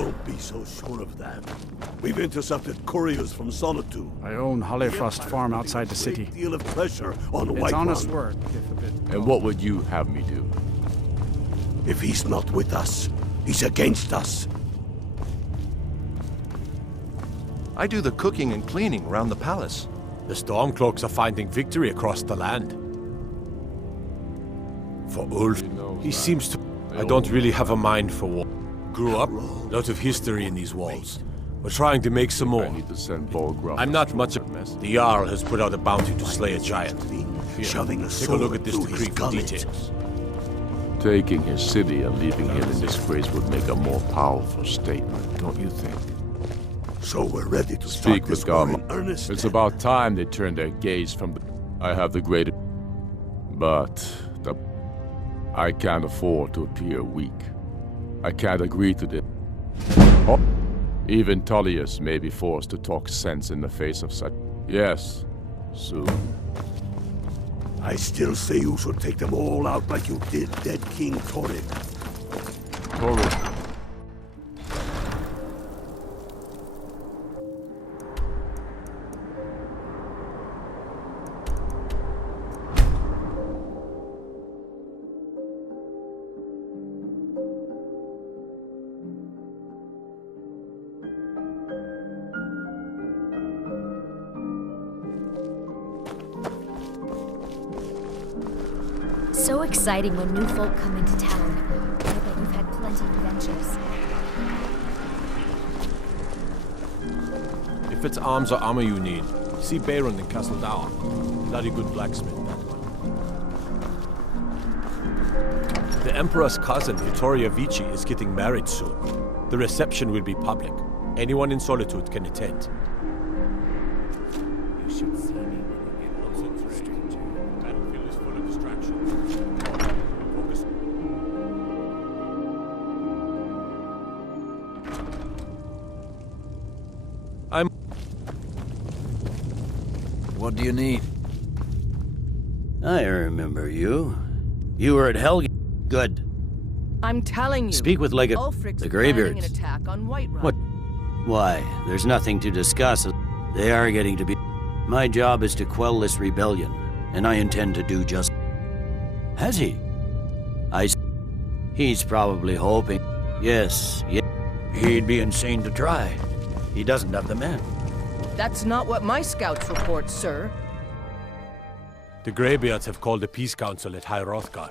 Don't be so sure of that. We've intercepted couriers from Solitude. I own Holleyfrost Farm outside the city. A great deal of pressure on It's White honest One. work, if a bit. And what would you have me do? If he's not with us, he's against us. I do the cooking and cleaning around the palace. The Stormcloaks are finding victory across the land. For Ulf, he seems to... I don't really have a mind for war. Grew up, lot of history in these walls. We're trying to make some more. I need to send Bolgraf. I'm not much of a mess. The Jarl has put out a bounty to slay a giant. Here, Shoving a take a look at this sword through decree his for gullet. details. Taking his city and leaving him in disgrace would make a more powerful statement, don't you think? So we're ready to Speak start with this war in Garma. earnest. It's about time they turned their gaze from the... I have the greatest... But... I can't afford to appear weak. I can't agree to this. Oh. Even Tullius may be forced to talk sense in the face of such... Yes, soon. I still say you should take them all out like you did dead King Torrid. Torrid. So exciting when new folk come into town. I bet you've had plenty of adventures. If it's arms or armor you need, see Bayron in Castle Dower. Bloody good blacksmith, that one. The Emperor's cousin, Vittoria Vici, is getting married soon. The reception will be public. Anyone in Solitude can attend. You should see me when you get closer to a stranger. The battlefield is full of distractions. Focus. What do you need? I remember you. You were at Helge. Good. I'm telling you. Speak with Legate. Ulfric's The planning Greybeards. an attack on Whiterun. What? Why? There's nothing to discuss. They are getting to be... My job is to quell this rebellion, and I intend to do just... Has he? He's probably hoping... Yes. He'd be insane to try. He doesn't have the men. That's not what my scouts report, sir. The Greybeards have called a peace council at High Hrothgar.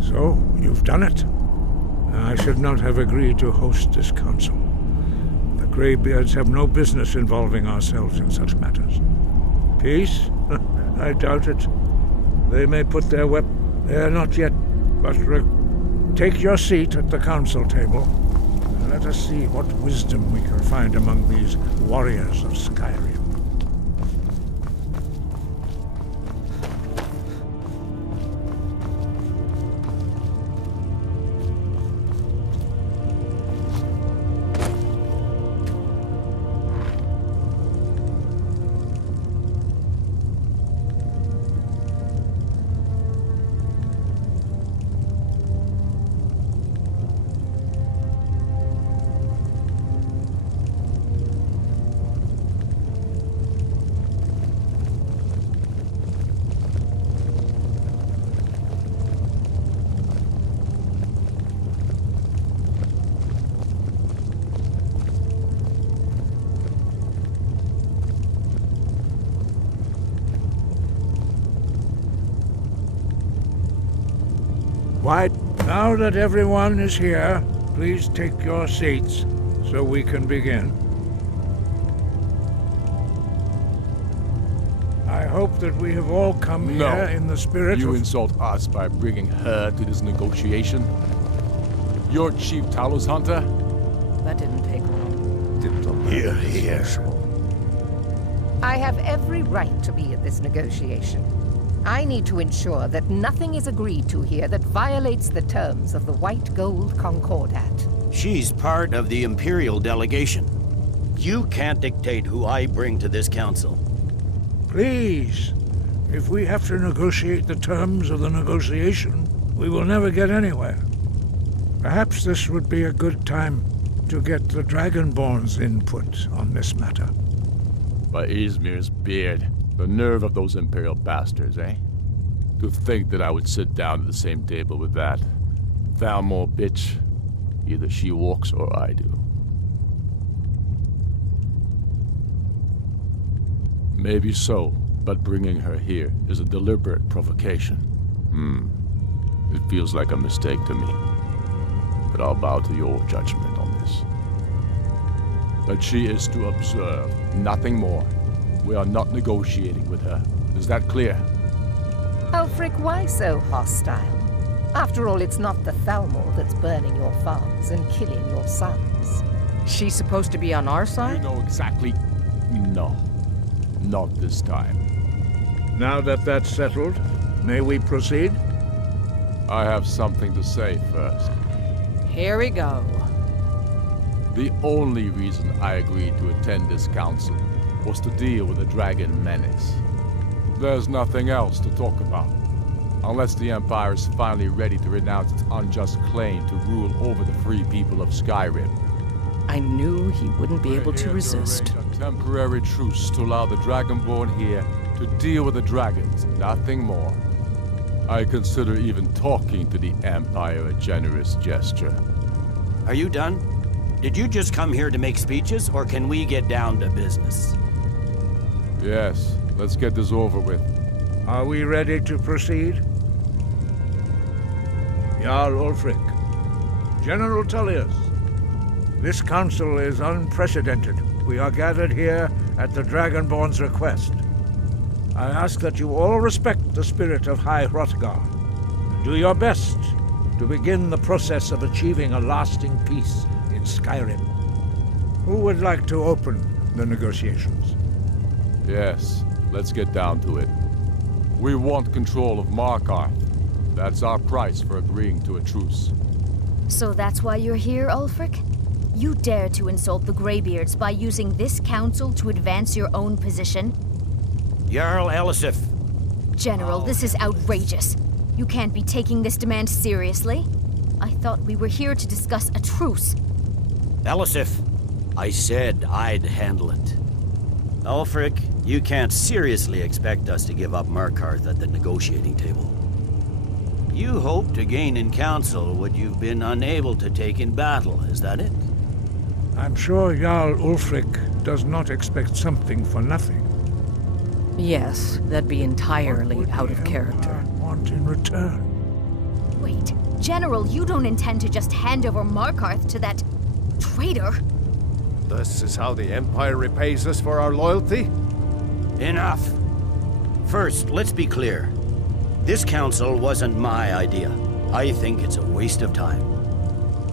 So, you've done it. I should not have agreed to host this council. The Greybeards have no business involving ourselves in such matters. Peace? I doubt it. They may put their They are not yet, but take your seat at the council table, and let us see what wisdom we can find among these warriors of Skyrim. White, now that everyone is here, please take your seats so we can begin. I hope that we have all come here in the spirit You of... insult us by bringing her to this negotiation? You're Chief Talos Hunter? That didn't take long. Here, here. I have every right to be at this negotiation. I need to ensure that nothing is agreed to here that violates the terms of the White Gold Concordat. She's part of the Imperial delegation. You can't dictate who I bring to this council. Please, if we have to negotiate the terms of the negotiation, we will never get anywhere. Perhaps this would be a good time to get the Dragonborn's input on this matter. By Izmir's beard. The nerve of those Imperial bastards, eh? To think that I would sit down at the same table with that Thalmor bitch. Either she walks or I do. Maybe so, but bringing her here is a deliberate provocation. It feels like a mistake to me. But I'll bow to your judgment on this. But she is to observe, nothing more. We are not negotiating with her. Is that clear? Ulfric, why so hostile? After all, it's not the Thalmor that's burning your farms and killing your sons. She's supposed to be on our You side? know exactly... No. Not this time. Now that that's settled, may we proceed? I have something to say first. Here we go. The only reason I agreed to attend this council was to deal with the dragon menace. There's nothing else to talk about. Unless the Empire is finally ready to renounce its unjust claim to rule over the free people of Skyrim. I knew he wouldn't be able to resist. A temporary truce to allow the Dragonborn here to deal with the dragons, nothing more. I consider even talking to the Empire a generous gesture. Are you done? Did you just come here to make speeches, or can we get down to business? Yes, let's get this over with. Are we ready to proceed? Jarl Ulfric, General Tullius, this council is unprecedented. We are gathered here at the Dragonborn's request. I ask that you all respect the spirit of High Hrothgar, and do your best to begin the process of achieving a lasting peace in Skyrim. Who would like to open the negotiations? Yes, let's get down to it. We want control of Markarth. That's our price for agreeing to a truce. So that's why you're here, Ulfric? You dare to insult the Greybeards by using this council to advance your own position? Jarl Elisif. General, this is outrageous. You can't be taking this demand seriously. I thought we were here to discuss a truce. Elisif, I said I'd handle it. Ulfric, you can't seriously expect us to give up Markarth at the negotiating table. You hope to gain in council what you've been unable to take in battle, is that it? I'm sure Jarl Ulfric does not expect something for nothing. Yes, that'd be entirely What would out the of character. Empire want in return? Wait, General, you don't intend to just hand over Markarth to that traitor? This is how the Empire repays us for our loyalty? Enough! First, let's be clear. This council wasn't my idea. I think it's a waste of time.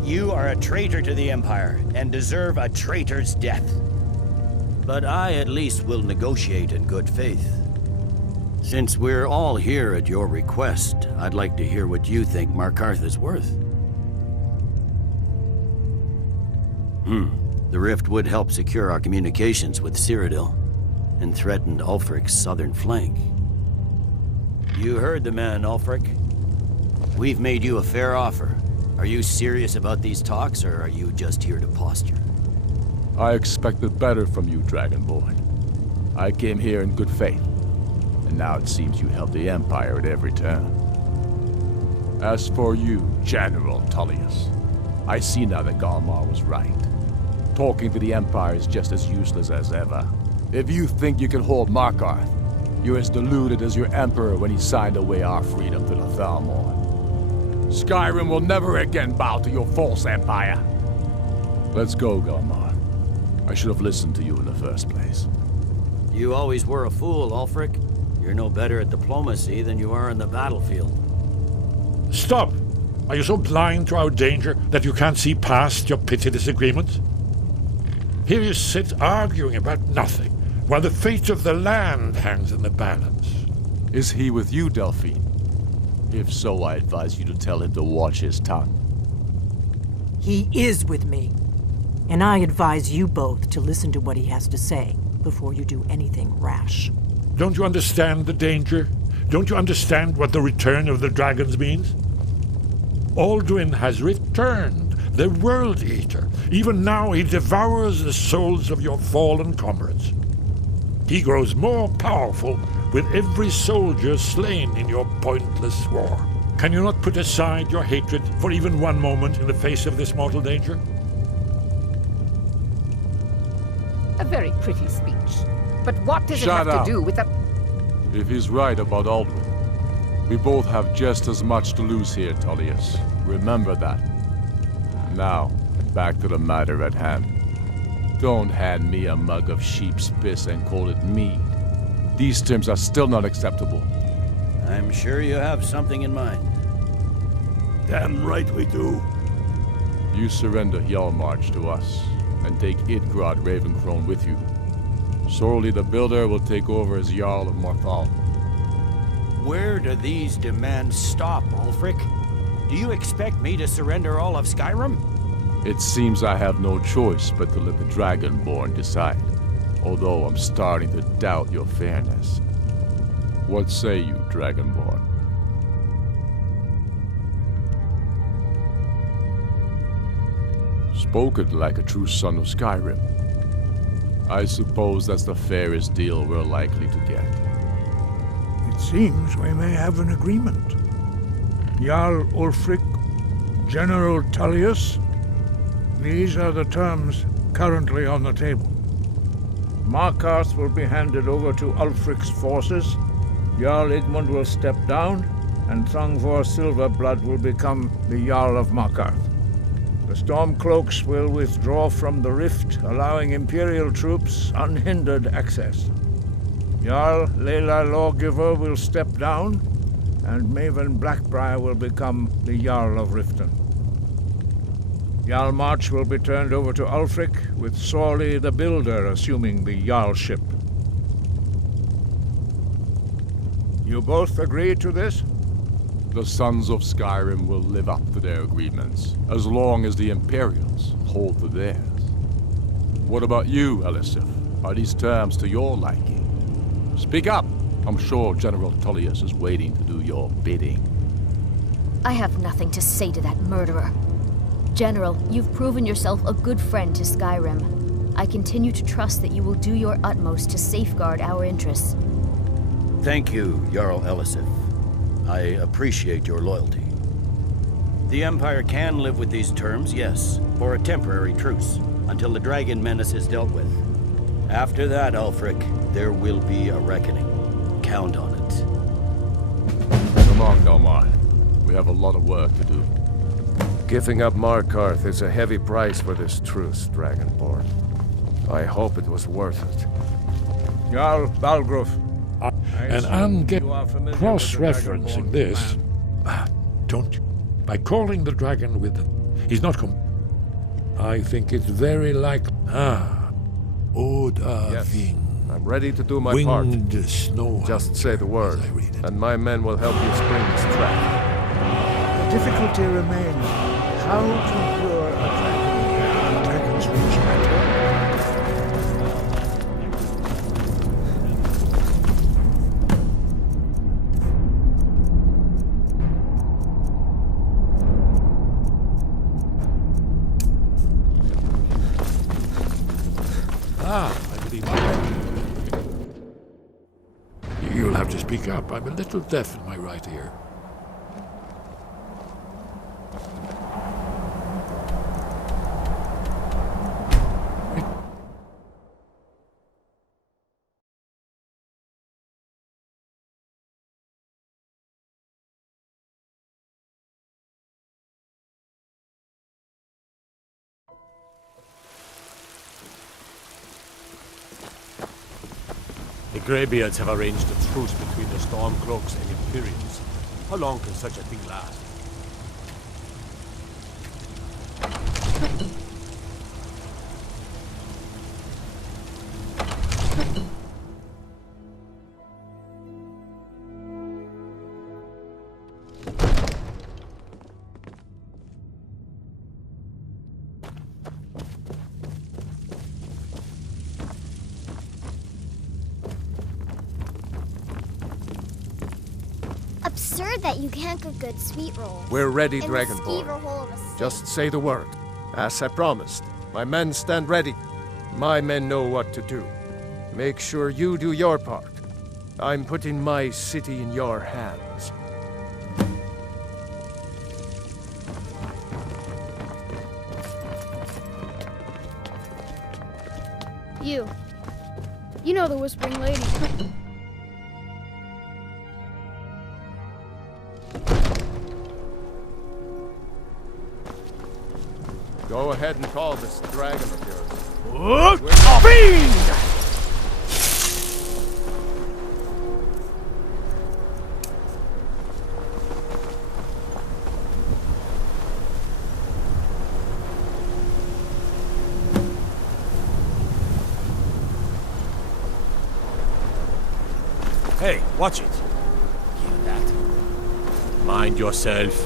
You are a traitor to the Empire, and deserve a traitor's death. But I at least will negotiate in good faith. Since we're all here at your request, I'd like to hear what you think Markarth is worth. The rift would help secure our communications with Cyrodiil, and threatened Ulfric's southern flank. You heard the man, Ulfric. We've made you a fair offer. Are you serious about these talks, or are you just here to posture? I expected better from you, Dragonborn. I came here in good faith, and now it seems you help the Empire at every turn. As for you, General Tullius, I see now that Galmar was right. Talking to the Empire is just as useless as ever. If you think you can hold Markarth, you're as deluded as your Emperor when he signed away our freedom to the Thalmor. Skyrim will never again bow to your false empire. Let's go, Galmar. I should have listened to you in the first place. You always were a fool, Ulfric. You're no better at diplomacy than you are in the battlefield. Stop! Are you so blind to our danger that you can't see past your petty disagreements? Here you sit arguing about nothing, while the fate of the land hangs in the balance. Is he with you, Delphine? If so, I advise you to tell him to watch his tongue. He is with me. And I advise you both to listen to what he has to say before you do anything rash. Don't you understand the danger? Don't you understand what the return of the dragons means? Alduin has returned, the World Eater. Even now he devours the souls of your fallen comrades. He grows more powerful with every soldier slain in your pointless war. Can you not put aside your hatred for even one moment in the face of this mortal danger? A very pretty speech. But what does it Shut have up. to do with the... If he's right about Alduin, we both have just as much to lose here, Tullius. Remember that. Now, back to the matter at hand. Don't hand me a mug of sheep's piss and call it mead. These terms are still not acceptable. I'm sure you have something in mind. Damn right we do. You surrender Hjalmarch to us, and take Idgrod Ravencrone with you. Sorli the Builder will take over as Jarl of Morthal. Where do these demands stop, Ulfric? Do you expect me to surrender all of Skyrim? It seems I have no choice but to let the Dragonborn decide, although I'm starting to doubt your fairness. What say you, Dragonborn? Spoken like a true son of Skyrim. I suppose that's the fairest deal we're likely to get. It seems we may have an agreement. Jarl Ulfric, General Tullius, these are the terms currently on the table. Markarth will be handed over to Ulfric's forces, Jarl Igmund will step down, and Thangvor Silverblood will become the Jarl of Markarth. The Stormcloaks will withdraw from the rift, allowing Imperial troops unhindered access. Jarl Layla Lawgiver will step down, and Maven Blackbriar will become the Jarl of Riften. Hjalmarch will be turned over to Ulfric, with Sorli the Builder assuming the Jarlship. You both agree to this? The Sons of Skyrim will live up to their agreements, as long as the Imperials hold to theirs. What about you, Elisif? Are these terms to your liking? Speak up! I'm sure General Tullius is waiting to do your bidding. I have nothing to say to that murderer. General, you've proven yourself a good friend to Skyrim. I continue to trust that you will do your utmost to safeguard our interests. Thank you, Jarl Elisif. I appreciate your loyalty. The Empire can live with these terms, yes, for a temporary truce, until the dragon menace is dealt with. After that, Ulfric, there will be a reckoning. Count on it. Come on, Galmar. We have a lot of work to do. Giving up Markarth is a heavy price for this truce, Dragonborn. I hope it was worth it. Jarl Balgruuf. And I'm cross-referencing this. Don't you? By calling the dragon with he's not I think it's very likely. Yes, I'm ready to do my part. Winged snow. Just say the word, and my men will help you spring this trap. The difficulty remains how to lure a dragon's reach matter. I believe you'll have to speak up. I'm a little deaf in my right ear. The Greybeards have arranged a truce between the Stormcloaks and Imperials. How long can such a thing last? Absurd that you can't cook good sweet rolls. We're ready, In the Dragonborn. skeever hole of a stick. Just say the word. As I promised. My men stand ready. My men know what to do. Make sure you do your part. I'm putting my city in your hands. You know the Whispering Lady. Go ahead and call this dragon of yours. Fiend! Hey, watch it. Hear that? Mind yourself.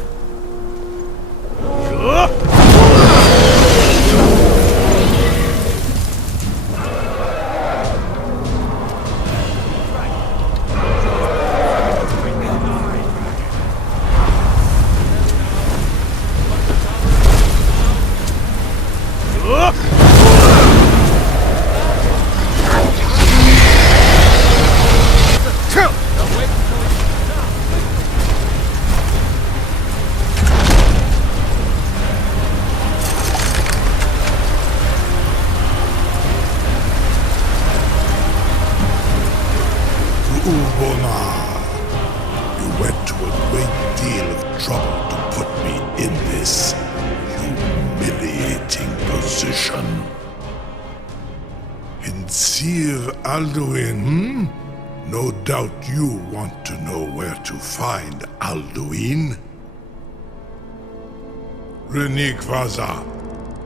Alduin, No doubt you want to know where to find Alduin. Renikvaza,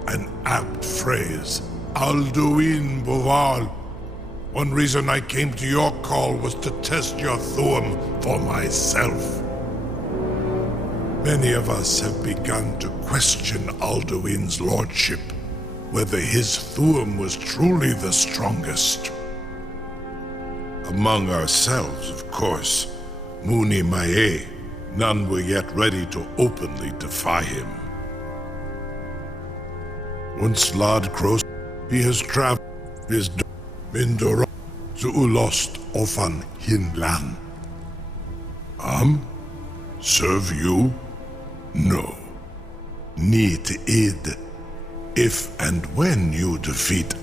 an apt phrase. Alduin Boval. One reason I came to your call was to test your Thuum for myself. Many of us have begun to question Alduin's lordship, whether his Thuum was truly the strongest. Among ourselves, of course, Muni Mae, none were yet ready to openly defy him. Once Lad Kroos, he has traveled his Mindora to Ulost Ofan Hinlan. Serve you? No. Need aid. If and when you defeat...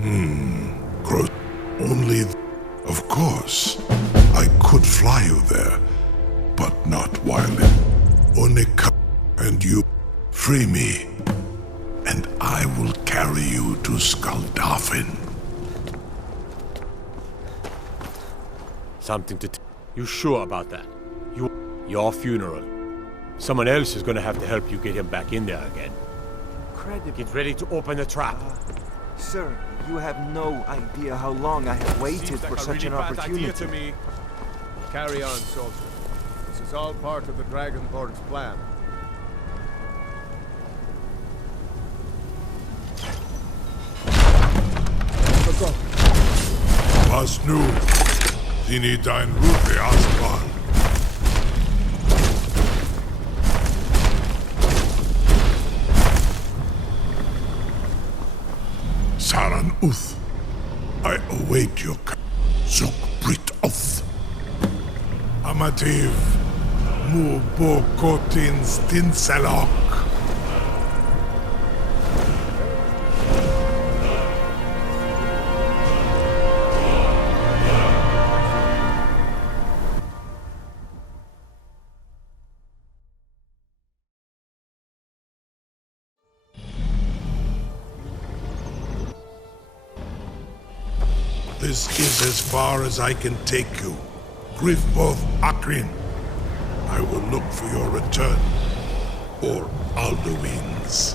Kroos, only... Of course, I could fly you there, but not while in Onika, and you free me, and I will carry you to Skaldafin. Something to You sure about that? Your funeral. Someone else is gonna have to help you get him back in there again. Incredible. Get ready to open the trap. Sir, you have no idea how long I have waited for such an opportunity. To me. Carry on, soldier. This is all part of the Dragonborn's plan. Was nu, dini dein Rufe Aspan. Saran Uth, I await your Zok Brit Oth. Amativ, Mu Bokotin Stinselok. This is as far as I can take you. Griffboth Akrin. I will look for your return. Or Alduin's.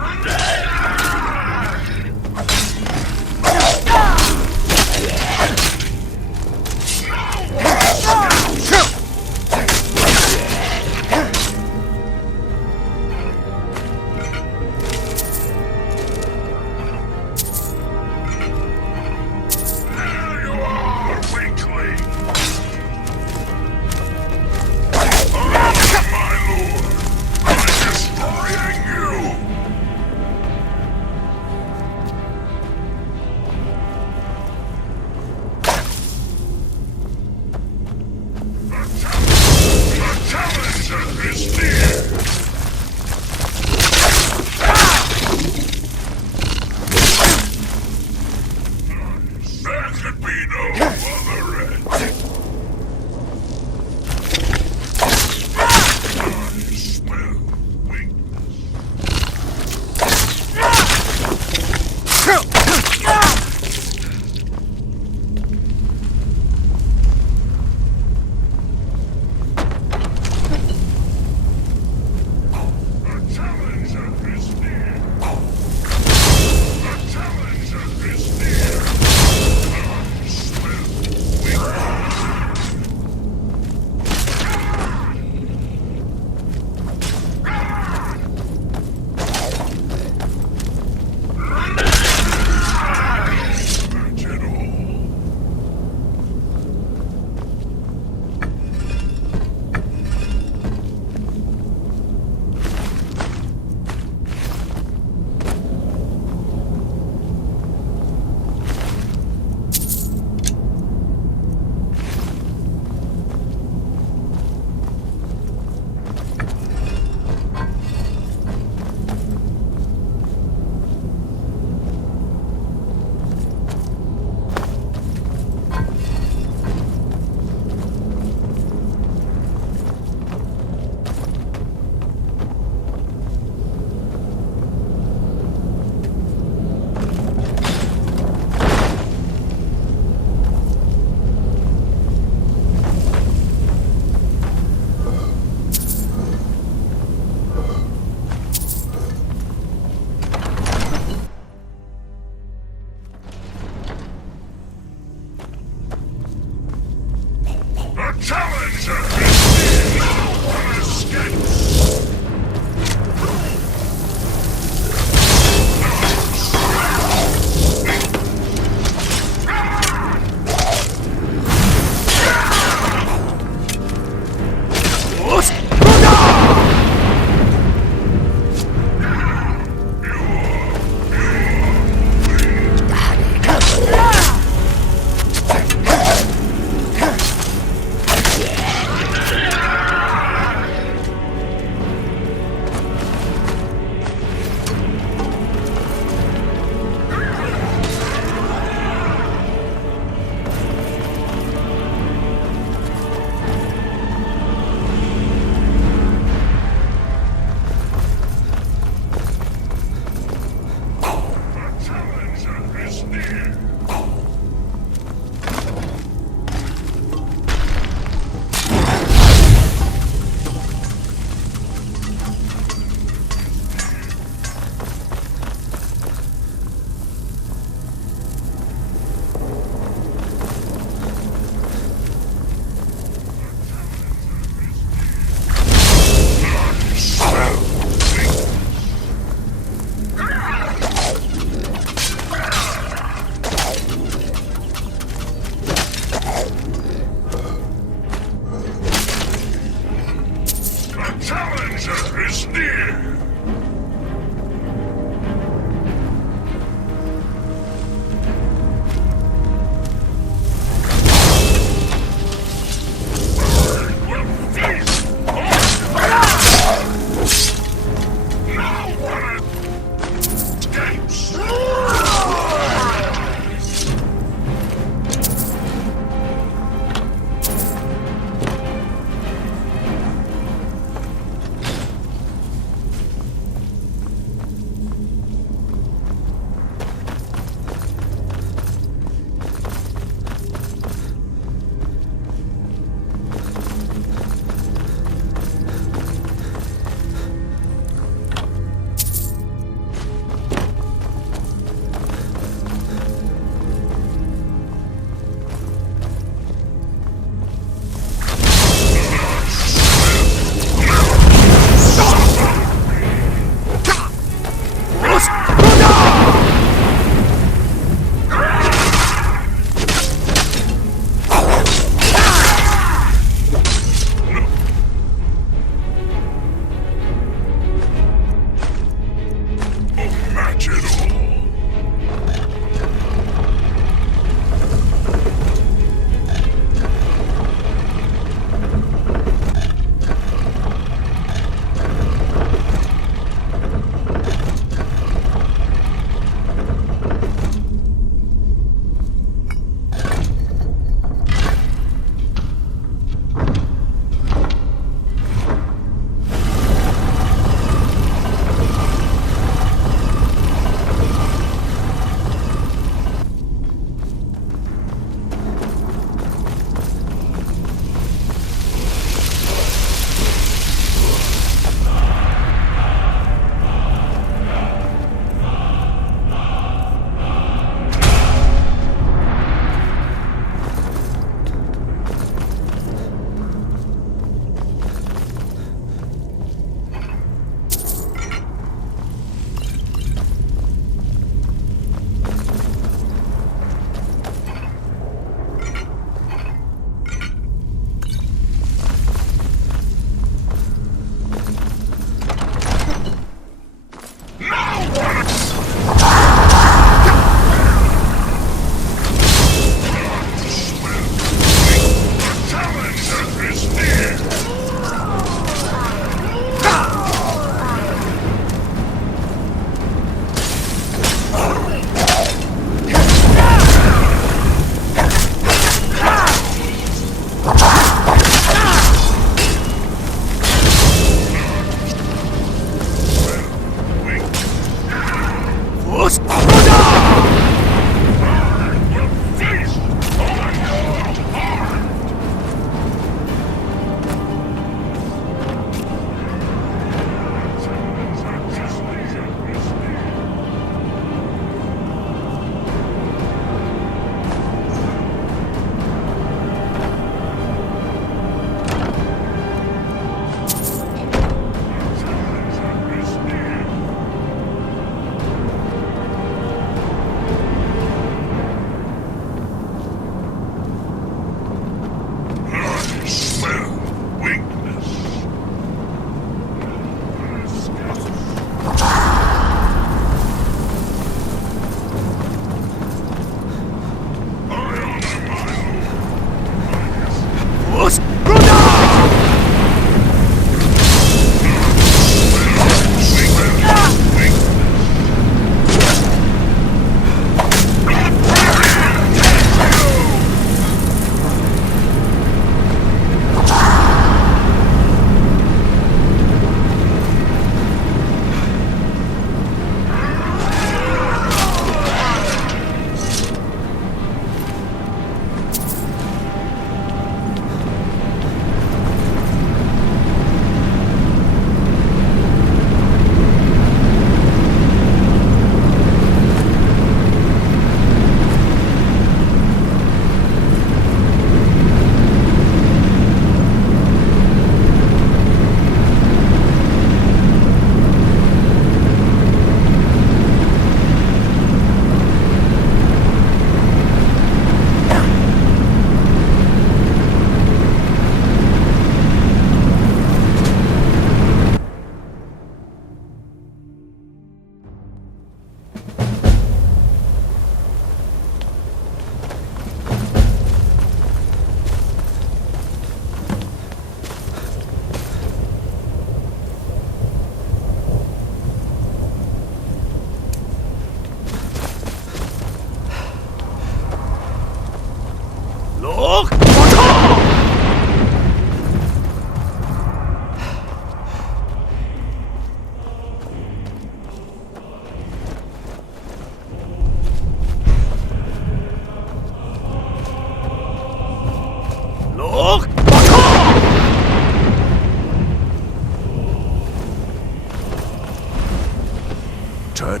Turn.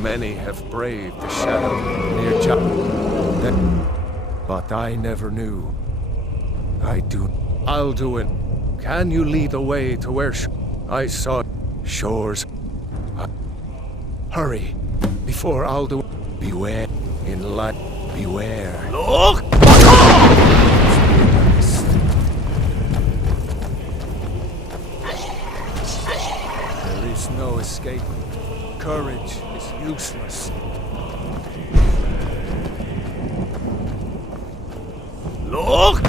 Many have braved the shadow near Jam, but I never knew. Alduin, can you lead the way to where I saw shores? Hurry, before Alduin. Beware, in light, beware. Look! There is no escape. Courage is useless. Look!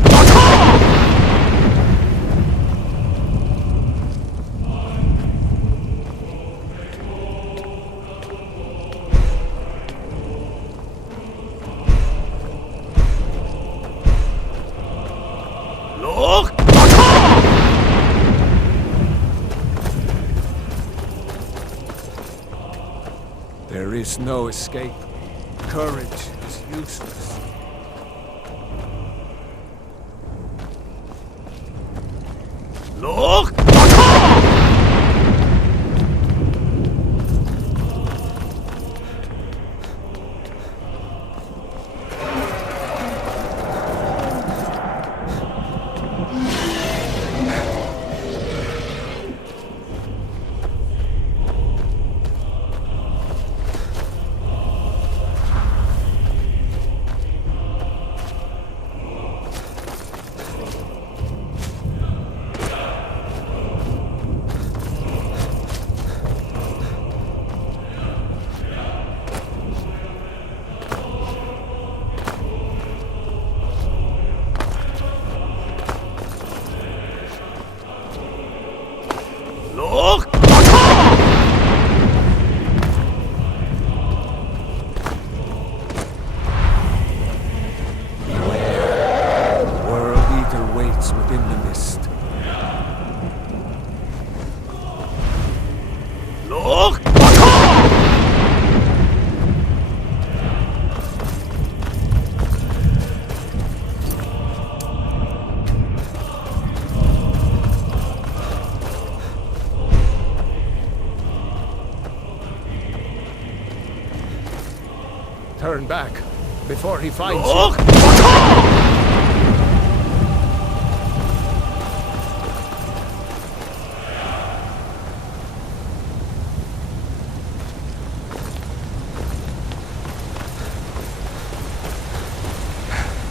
Look! There is no escape. Courage is useless. Look! Look! Beware. The World Eater waits within the mist. Look! Turn back before he finds Look! you.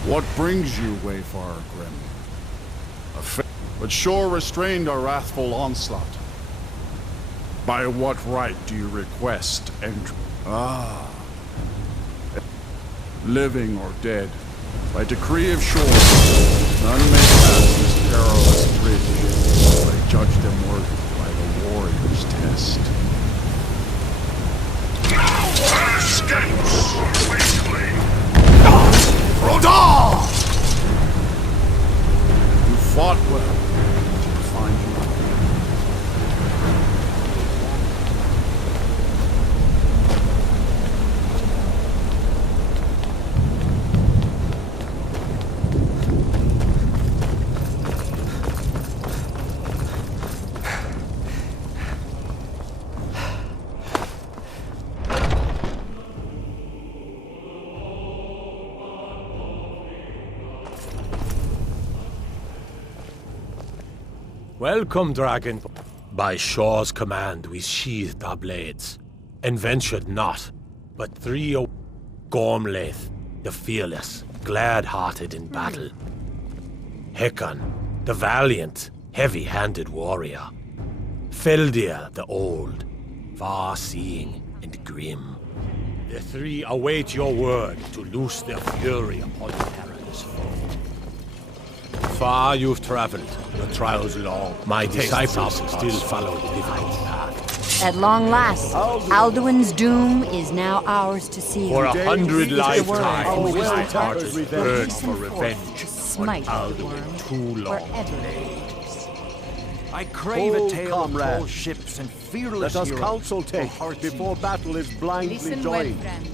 What brings you, Wayfarer Grim? A fate but sure restrained our wrathful onslaught. By what right do you request entry? Ah. Living or dead, by decree of shore, none may pass this perilous bridge, but I judge them worthy by the warrior's test. No one escapes safely! Rodal! You fought well. To find you. Welcome, dragon. By Shaw's command, we sheathed our blades, and ventured not, but Gormlaith, the fearless, glad-hearted in battle. Hecon, the valiant, heavy-handed warrior. Feldir, the old, far-seeing and grim. The three await your word to loose their fury upon the perilous foe. Far you've traveled, your trials long. My disciples still follow the divine path. At long last, Alduin's doom is now ours to see. For 100 lifetimes, my heart is burned for revenge on smite Alduin too long. I crave a tale of tall ships and fearless Let us heroes counsel take heart before battle is blindly Listen well, joined. friend.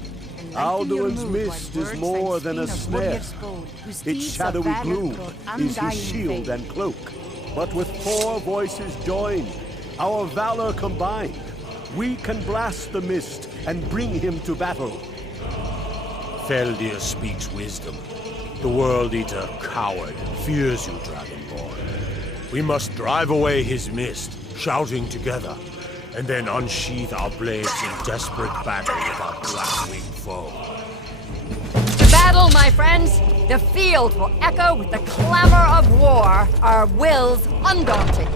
Alduin's mist is more than a snare. Its shadowy gloom is his shield and cloak. But with 4 voices joined, our valor combined, we can blast the mist and bring him to battle. Feldir speaks wisdom. The World Eater, coward, fears you, Dragonborn. We must drive away his mist, shouting together, and then unsheath our blades in desperate battle with our black-winged foe. To battle, my friends! The field will echo with the clamor of war, our wills undaunted.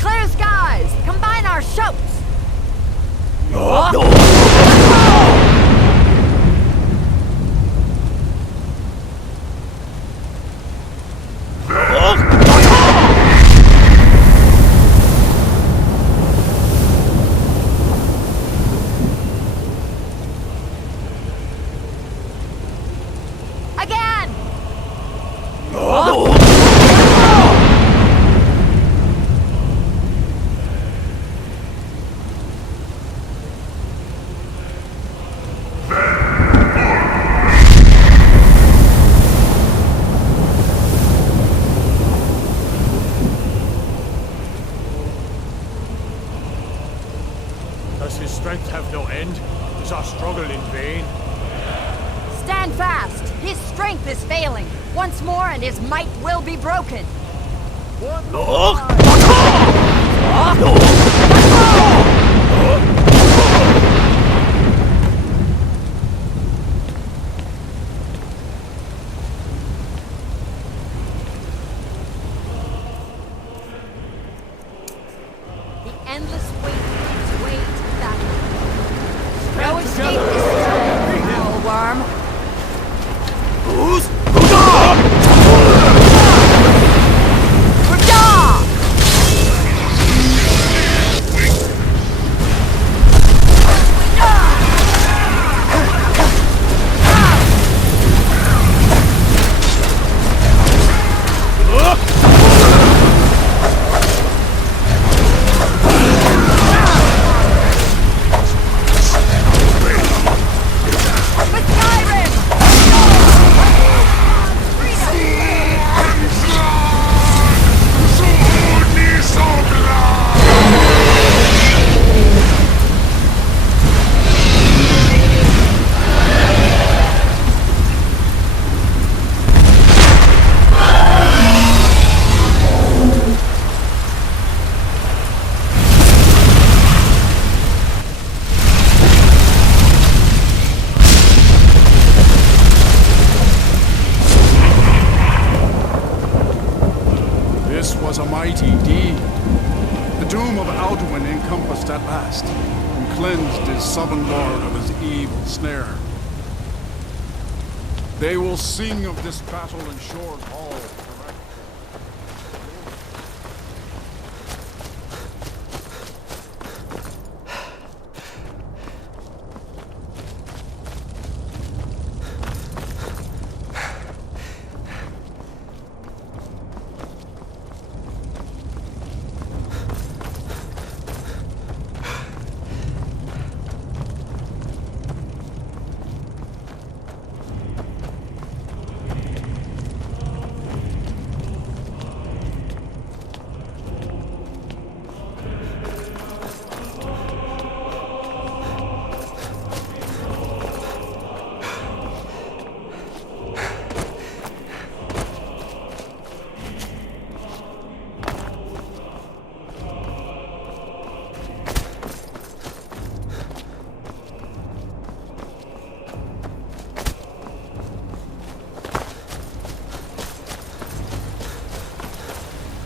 Clear skies! Combine our shouts! Again! Does his strength have no end? Is our struggle in vain? Stand fast! His strength is failing. Once more and his might will be broken. The endless wait gives way to battle. No escape this time, foul worm. This was a mighty deed. The doom of Alduin encompassed at last, and cleansed his southern lord of his evil snare. They will sing of this battle in Shore's hall forever.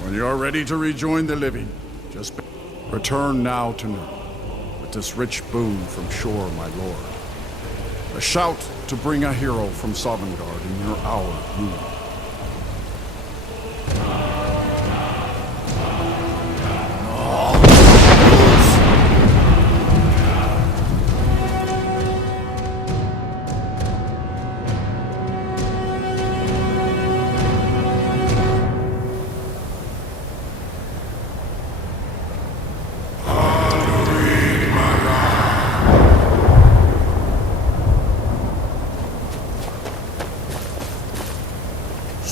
When you're ready to rejoin the living, just... Return now to Nurgle, with this rich boon from shore, my lord. A shout to bring a hero from Sovngarde in your hour of need.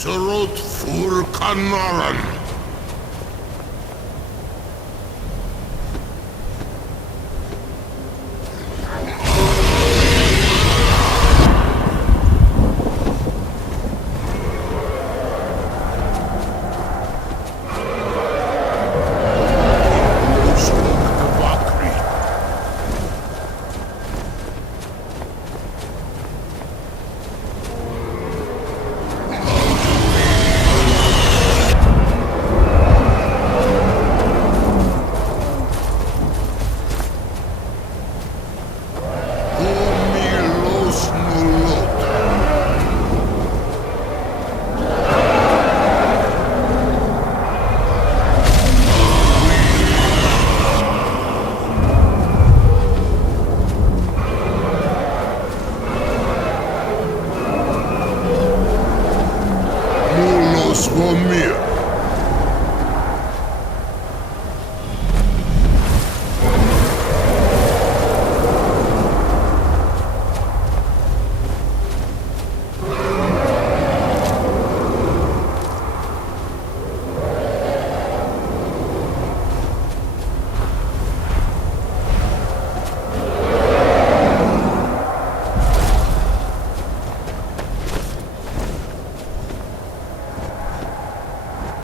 Surut Fur Kanaran.